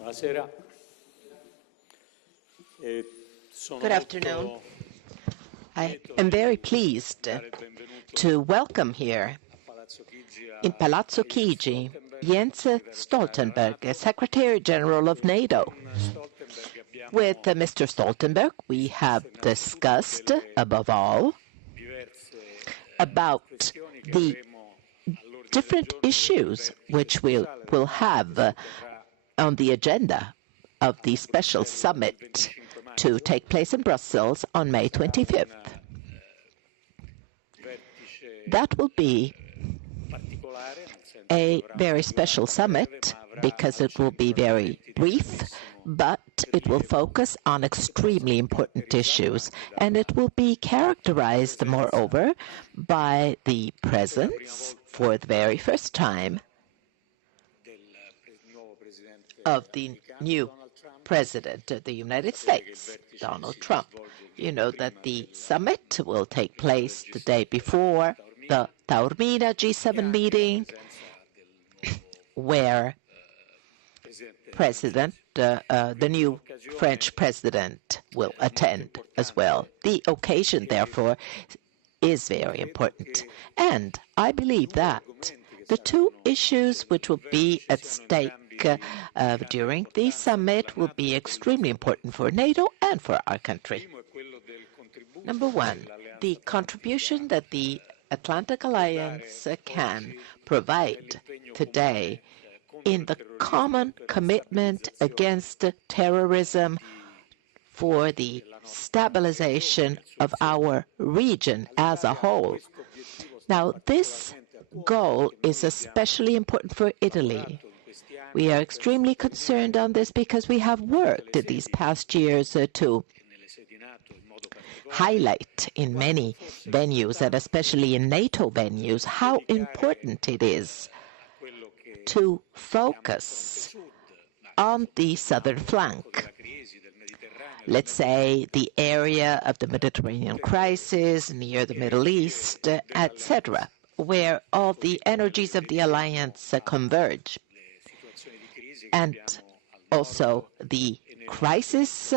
Buonasera. Good afternoon. I am very pleased to welcome here in Palazzo Chigi Jens Stoltenberg, Secretary General of NATO. With Mr. Stoltenberg, we have discussed, above all, about the different issues which we will have on the agenda of the special summit to take place in Brussels on May 25th. That will be a very special summit because it will be very brief, but it will focus on extremely important issues, and it will be characterized, moreover, by the presence, for the very first time, of the new President of the United States, Donald Trump. You know that the summit will take place the day before the Taormina G7 meeting, where the new French president will attend as well. The occasion, therefore, is very important. And I believe that the two issues which will be at stake during the summit will be extremely important for NATO and for our country. Number one, the contribution that the Atlantic Alliance can provide today in the common commitment against terrorism for the stabilization of our region as a whole. Now, this goal is especially important for Italy. We are extremely concerned on this because we have worked these past years to highlight in many venues, and especially in NATO venues, how important it is to focus on the southern flank. Let's say the area of the Mediterranean crisis, near the Middle East, etc., where all the energies of the alliance converge. And also the crisis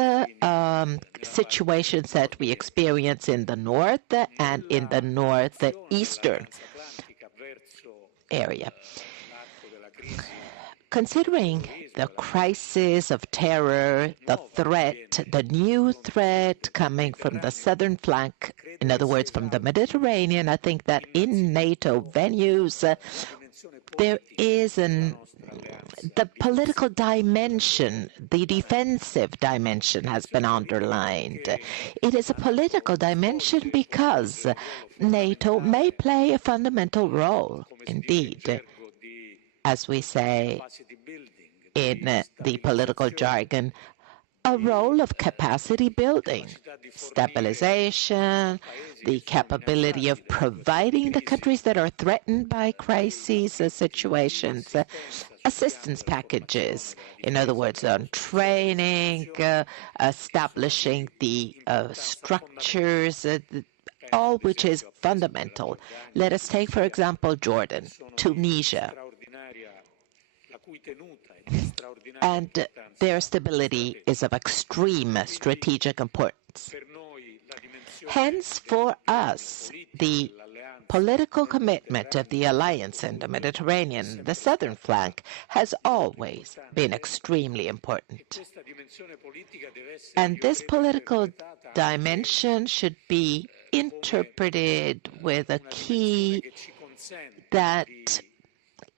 situations that we experience in the north and in the northeastern area. Considering the crisis of terror, the new threat coming from the southern flank, in other words, from the Mediterranean, I think that in NATO venues, there is the political dimension, the defensive dimension has been underlined. It is a political dimension because NATO may play a fundamental role, indeed, as we say in the political jargon, a role of capacity building, stabilization, the capability of providing the countries that are threatened by crises situations, assistance packages, in other words, on training, establishing the structures, all which is fundamental. Let us take, for example, Jordan, Tunisia, and their stability is of extreme strategic importance. Hence, for us, the political commitment of the alliance in the Mediterranean, the southern flank, has always been extremely important. And this political dimension should be interpreted with a key that,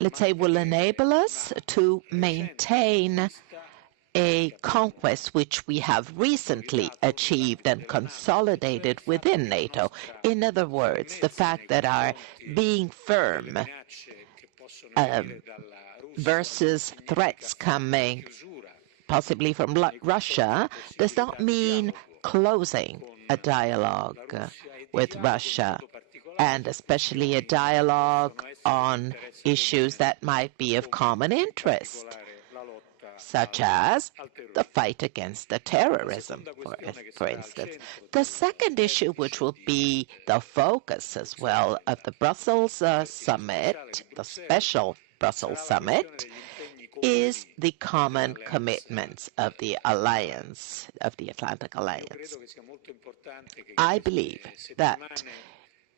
let's say, will enable us to maintain a conquest which we have recently achieved and consolidated within NATO. In other words, the fact that our being firm versus threats coming possibly from Russia does not mean closing a dialogue with Russia, and especially a dialogue on issues that might be of common interest, such as the fight against the terrorism, for instance. The second issue, which will be the focus as well of the Brussels summit, the special Brussels summit, is the common commitments of the alliance, of the Atlantic Alliance. I believe that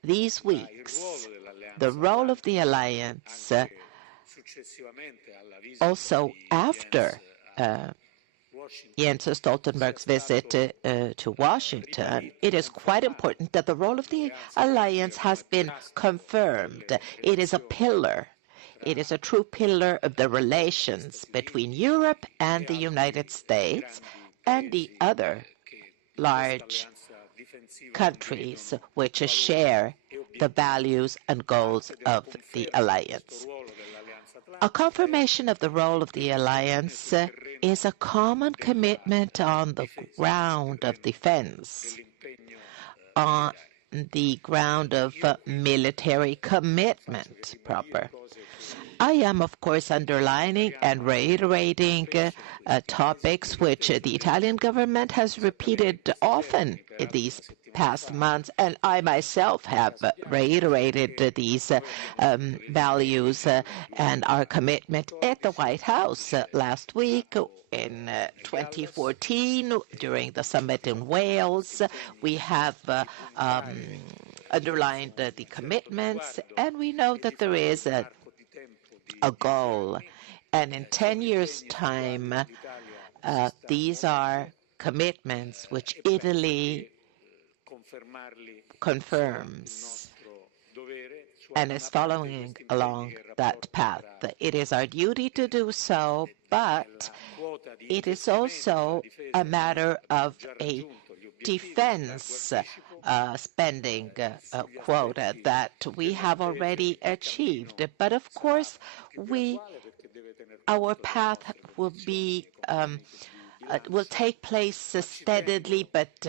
these weeks, the role of the alliance, also after Jens Stoltenberg's visit to Washington, it is quite important that the role of the alliance has been confirmed. It is a pillar. It is a true pillar of the relations between Europe and the United States and the other large countries which share the values and goals of the alliance. A confirmation of the role of the alliance is a common commitment on the ground of defense, on the ground of military commitment proper. I am, of course, underlining and reiterating topics which the Italian government has repeated often in these past months, and I myself have reiterated these values and our commitment at the White House last week. In 2014, during the summit in Wales, we have underlined the commitments, and we know that there is a goal. And in 10 years' time, these are commitments which Italy confirms and is following along that path. It is our duty to do so, but it is also a matter of a defense spending quota that we have already achieved. But of course, our path will be will take place steadily but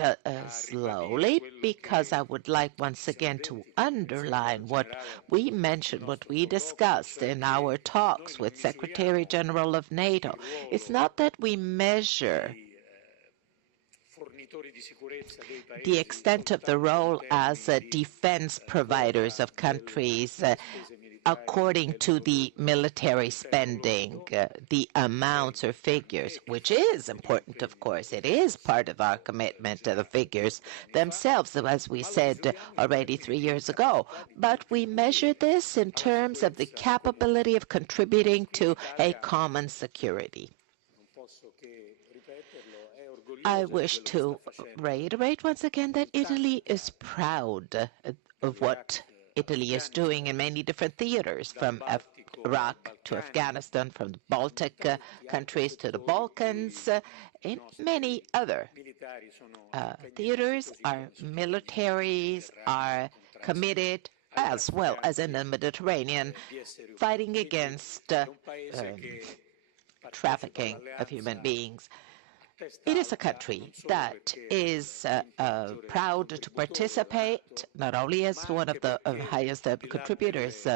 slowly, because I would like once again to underline what we mentioned, what we discussed in our talks with Secretary General of NATO. It's not that we measure the extent of the role as defense providers of countries according to the military spending, the amounts or figures, which is important, of course. It is part of our commitment to the figures themselves, as we said already 3 years ago. But we measure this in terms of the capability of contributing to a common security. I wish to reiterate once again that Italy is proud of what Italy is doing in many different theaters, from Iraq to Afghanistan, from the Baltic countries to the Balkans, in many other theaters. Our militaries are committed, as well as in the Mediterranean, fighting against trafficking of human beings. It is a country that is proud to participate, not only as one of the highest contributors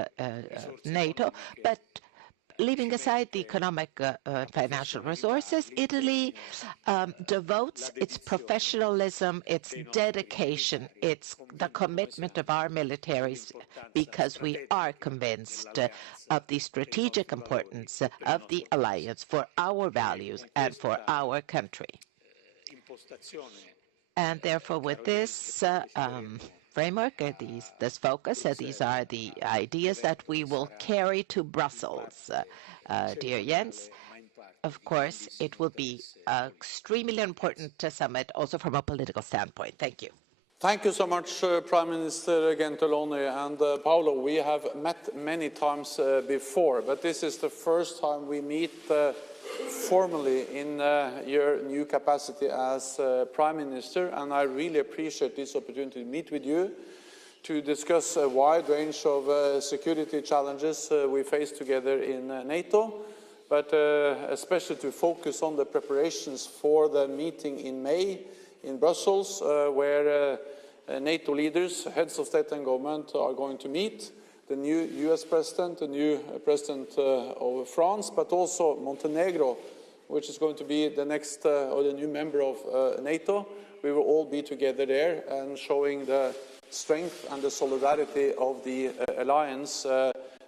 NATO, but leaving aside the economic and financial resources, Italy devotes its professionalism, its dedication, the commitment of our militaries, because we are convinced of the strategic importance of the alliance for our values and for our country. And therefore, with this framework, this focus, these are the ideas that we will carry to Brussels. Dear Jens, of course, it will be an extremely important summit, also from a political standpoint. Thank you. Thank you so much, Prime Minister Gentiloni. And Paolo, we have met many times before, but this is the first time we meet formally in your new capacity as Prime Minister, and I really appreciate this opportunity to meet with you to discuss a wide range of security challenges we face together in NATO, but especially to focus on the preparations for the meeting in May in Brussels, where NATO leaders, heads of state and government, are going to meet. The new US President, the new President of France, but also Montenegro, which is going to be the next or the new member of NATO. We will all be together there and showing the strength and the solidarity of the alliance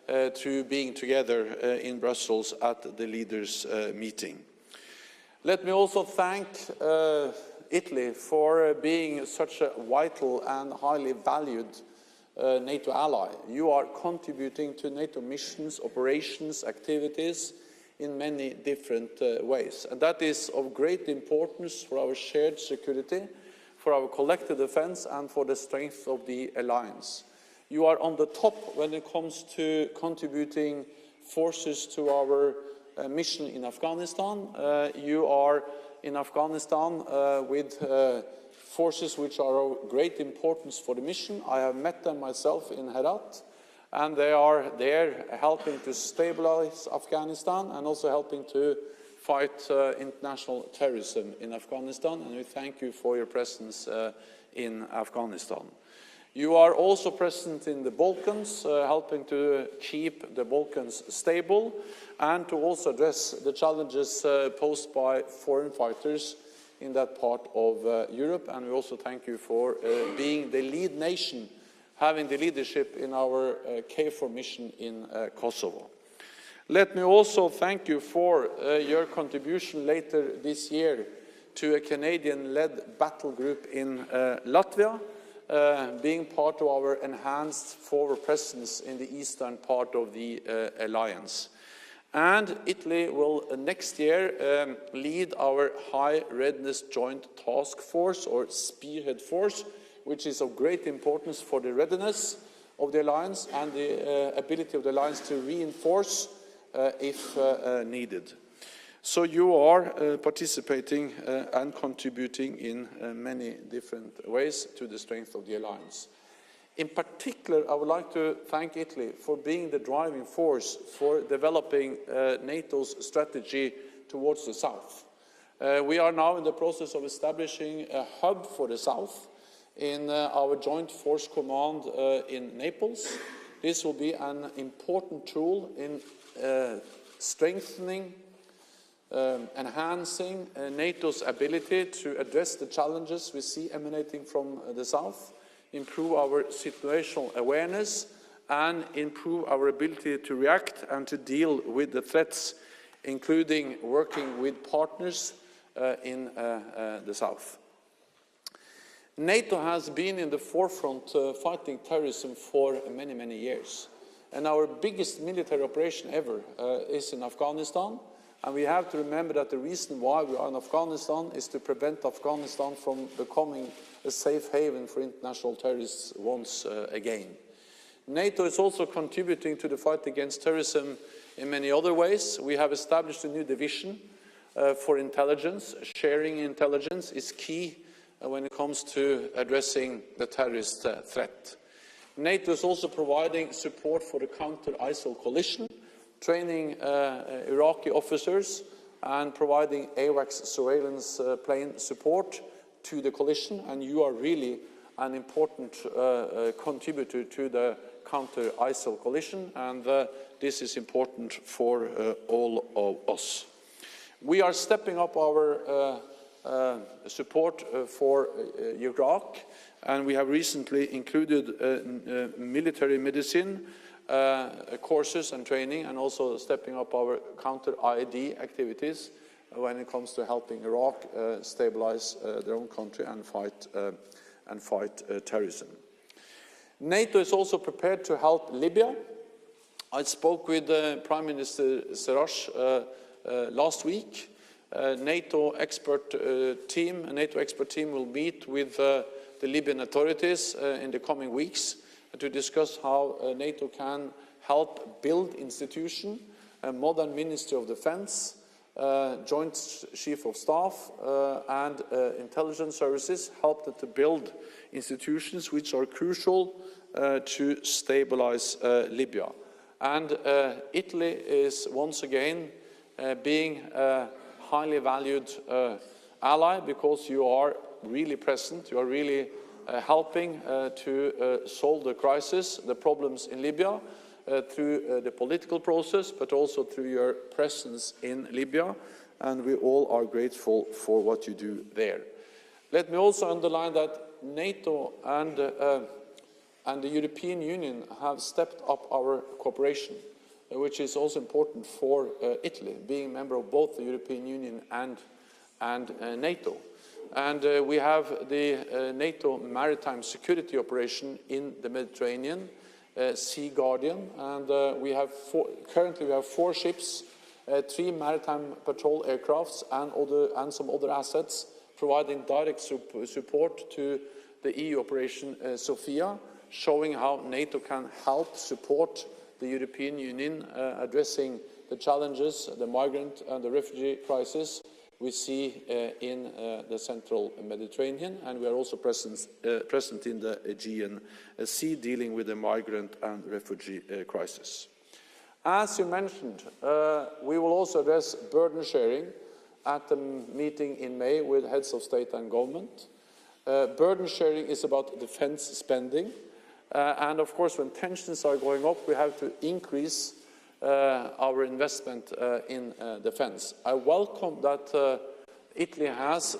to being together in Brussels at the leaders' meeting. Let me also thank Italy for being such a vital and highly valued NATO ally. You are contributing to NATO missions, operations, activities in many different ways. And that is of great importance for our shared security, for our collective defense, and for the strength of the alliance. You are on the top when it comes to contributing forces to our mission in Afghanistan. You are in Afghanistan with forces which are of great importance for the mission. I have met them myself in Herat, and they are there helping to stabilize Afghanistan and also helping to fight international terrorism in Afghanistan, and we thank you for your presence in Afghanistan. You are also present in the Balkans, helping to keep the Balkans stable and to also address the challenges posed by foreign fighters in that part of Europe. And we also thank you for being the lead nation, having the leadership in our KFOR mission in Kosovo. Let me also thank you for your contribution later this year to a Canadian-led battle group in Latvia, being part of our enhanced forward presence in the eastern part of the alliance. And Italy will next year lead our High Readiness Joint Task Force, or Spearhead Force, which is of great importance for the readiness of the alliance and the ability of the alliance to reinforce if needed. So you are participating and contributing in many different ways to the strength of the alliance. In particular, I would like to thank Italy for being the driving force for developing NATO's strategy towards the south. We are now in the process of establishing a hub for the south in our Joint Force Command in Naples. This will be an important tool in strengthening, enhancing NATO's ability to address the challenges we see emanating from the south, improve our situational awareness, and improve our ability to react and to deal with the threats, including working with partners in the south. NATO has been in the forefront fighting terrorism for many, many years. And our biggest military operation ever is in Afghanistan. And we have to remember that the reason why we are in Afghanistan is to prevent Afghanistan from becoming a safe haven for international terrorists once again. NATO is also contributing to the fight against terrorism in many other ways. We have established a new division for intelligence. Sharing intelligence is key when it comes to addressing the terrorist threat. NATO is also providing support for the counter-ISIL coalition, training Iraqi officers and providing AWACS surveillance plane support to the coalition, and you are really an important contributor to the counter-ISIL coalition, and this is important for all of us. We are stepping up our support for Iraq, and we have recently included military medicine courses and training, and also stepping up our counter-IED activities when it comes to helping Iraq stabilize their own country and fight terrorism. NATO is also prepared to help Libya. I spoke with Prime Minister Sarash last week. A NATO expert team will meet with the Libyan authorities in the coming weeks to discuss how NATO can help build institutions, a modern Ministry of Defense, Joint Chief of Staff and intelligence services, help them to build institutions which are crucial to stabilize Libya. And Italy is once again being a highly valued ally, because you are really present, you are really helping to solve the crisis, the problems in Libya, through the political process, but also through your presence in Libya, and we all are grateful for what you do there. Let me also underline that NATO and and the European Union have stepped up our cooperation, which is also important for Italy, being a member of both the European Union and NATO. And we have the NATO maritime security operation in the Mediterranean, Sea Guardian, and currently we have 4 ships, 3 maritime patrol aircrafts and some other assets providing direct support to the EU operation Sophia, showing how NATO can help support the European Union addressing the challenges, the migrant and the refugee crisis we see in the central Mediterranean, and we are also present in the Aegean Sea, dealing with the migrant and refugee crisis. As you mentioned, we will also address burden sharing at the meeting in May with heads of state and government. Burden sharing is about defense spending, and of course when tensions are going up we have to increase our investment in defense. I welcome that Italy has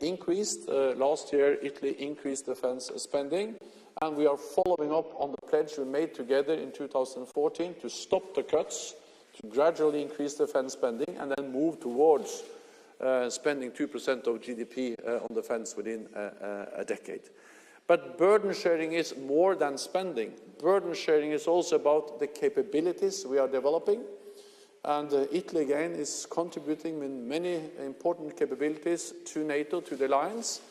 increased. Last year Italy increased defense spending, and we are following up on the pledge we made together in 2014 to stop the cuts, to gradually increase defense spending and then move towards spending 2% of GDP on defense within a decade. But burden sharing is more than spending. Burden sharing is also about the capabilities we are developing. And Italy, again, is contributing with many important capabilities to NATO, to the alliance,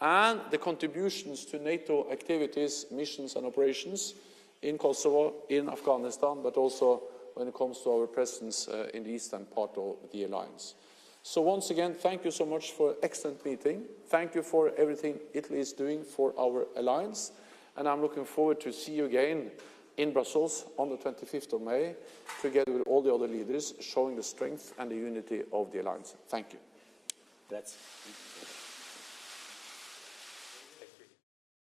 and the contributions to NATO activities, missions and operations in Kosovo, in Afghanistan, but also when it comes to our presence in the eastern part of the alliance. So once again, thank you so much for an excellent meeting. Thank you for everything Italy is doing for our alliance. And I'm looking forward to see you again in Brussels on the 25th of May, together with all the other leaders, showing the strength and the unity of the alliance. Thank you. Grazie.